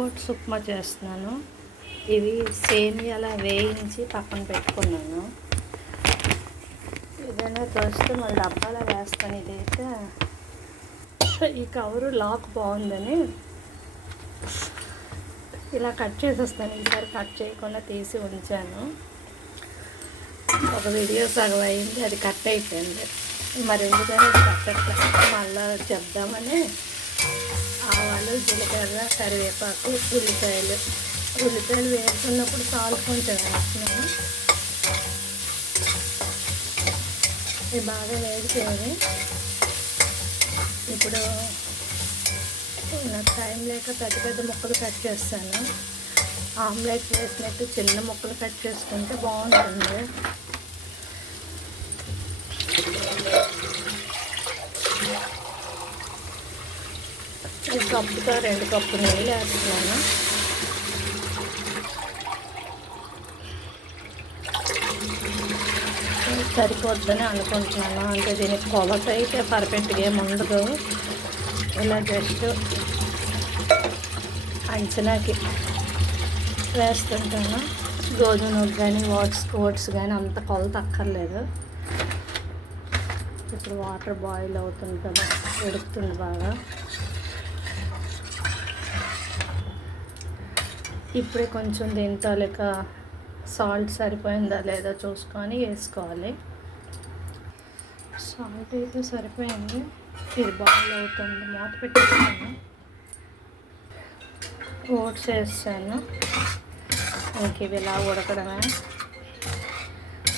Oats upma చేస్తున్నాను. ఇవి సేమియాలా వేయించి పక్కన పెట్టుకున్నాను. ఏదైనా తోస్తే మళ్ళీ డబ్బాలో వేస్తాను. ఇదైతే ఈ కవరు లాక్ బాగుందని ఇలా కట్ చేసేస్తాను. ఈసారి కట్ చేయకుండా తీసి ఉంచాను. ఒక వీడియో సగం అయింది, అది కట్ అయిపోయింది. మరి ఎందుకని కట్టట్లేదు, మళ్ళీ చెప్దామని ఆవాలు, జీలకర్ర, కరివేపాకు, ఉల్లిపాయలు వేసుకున్నప్పుడు సాల్ట్ కొంచెం వేస్తున్నాను. ఇవి బాగా వేడిపోయాయి. ఇప్పుడు నాకు టైం లేక పెద్ద పెద్ద ముక్కలు కట్ చేస్తాను. ఆమ్లెట్ వేసినట్టు చిన్న ముక్కలు కట్ చేసుకుంటే బాగుంటుంది. ఈ కప్పుతో 2 కప్పులు నీళ్ళు వేస్తున్నాను. సరిపోద్దని అనుకుంటున్నాను. అంటే దీనికి కొలత అయితే పర్ఫెక్ట్గా ఏమి ఉండదు. ఇలా జస్ట్ అంచనాకి వేస్తుంటాను. గోధుమ నూనె కానీ ఓట్స్ కానీ అంత కొలత అక్కర్లేదు. ఇప్పుడు వాటర్ బాయిల్ అవుతుంది కదా, ఉడుకుతుంది బాగా. ఇప్పుడే కొంచెం దీంతో లేక సాల్ట్ సరిపోయిందా లేదా చూసుకొని వేసుకోవాలి. సాల్ట్ అయితే సరిపోయింది. ఇది బాయిల్ అవుతుంది, మూత పెట్టేస్తాను. ఓట్స్ వేస్తాను. ఇంక ఇవి ఇలా ఉడకడమే.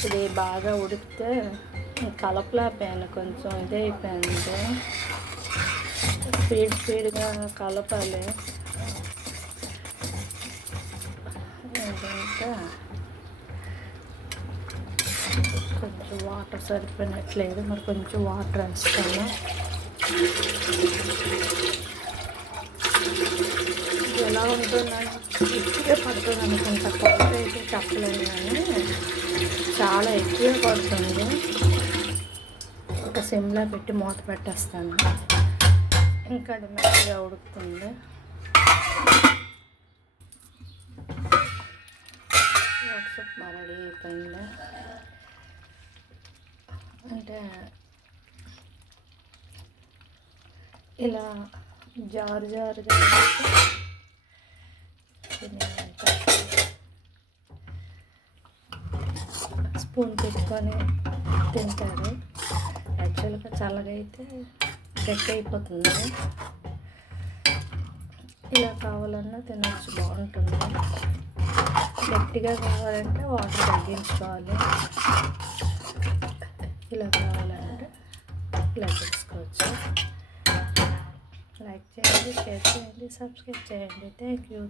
ఇది బాగా ఉడికితే కలపలేకపోయాను, కొంచెం ఇదే అయిపోయింది. స్పీడ్గా కలపాలి. ఇంకా కొంచెం వాటర్ సరిపోయినట్లేదు, మరి కొంచెం వాటర్ వేస్తాను. ఎలా ఉంటుందని ఎక్కువే పడుతుంది అనుకుంటా, కొలత అయితే చెప్పలేదు కానీ చాలా ఎక్కువే పడుతుంది. ఒక సిమ్లో పెట్టి మూత పెట్టేస్తాను. ఇంకా అది మెత్తగా ఉడుకుతుంది. ఓట్స్ ఉప్మా రెడీ అయిపోయింది. అంటే ఇలా జారుగా స్పూన్ పెట్టుకొని తింటారు. యాక్చువల్గా చల్లగా అయితే గట్టి అయిపోతుంది. ఇలా కావాలన్నా తినచ్చు, బాగుంటుంది. గట్టిగా కావాలంటే వాటర్ తగ్గించుకోవాలి. ఇలా కావాలంటే ఇలా చేసుకోవచ్చు. లైక్ చేయండి, షేర్ చేయండి, సబ్స్క్రైబ్ చేయండి. Thank you.